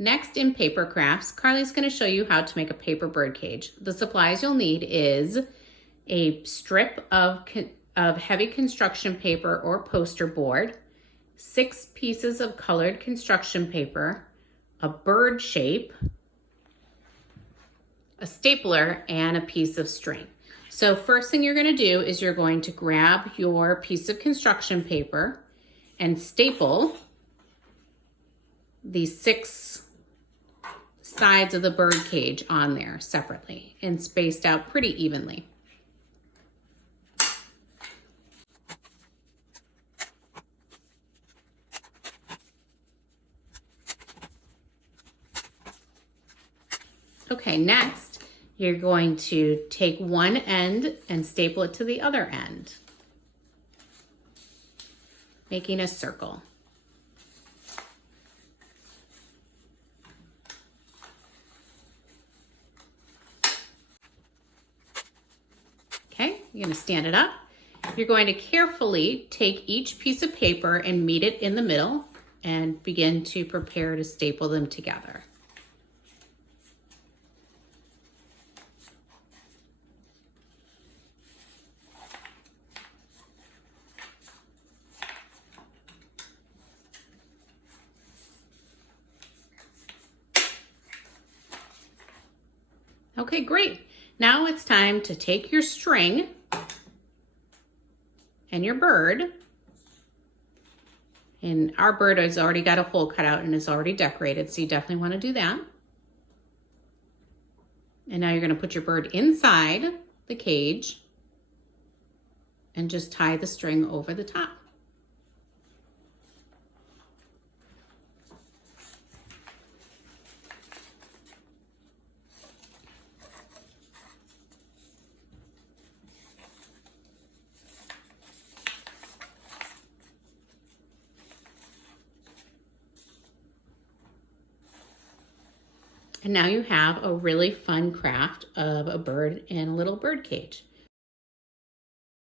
Next in paper crafts, Carly's going to show you how to make a paper bird cage. The supplies you'll need is a strip of heavy construction paper or poster board, 6 pieces of colored construction paper, a bird shape, a stapler, and a piece of string. So first thing you're going to do is you're going to grab your piece of construction paper and staple the 6 sides of the bird cage on there separately and spaced out pretty evenly. Okay, next you're going to take one end and staple it to the other end, making a circle. Okay, you're going to stand it up. You're going to carefully take each piece of paper and meet it in the middle and begin to prepare to staple them together. Okay, great. Now it's time to take your string and your bird. And our bird has already got a hole cut out and is already decorated, so you definitely want to do that. And now you're going to put your bird inside the cage and just tie the string over the top. And now you have a really fun craft of a bird in a little bird cage.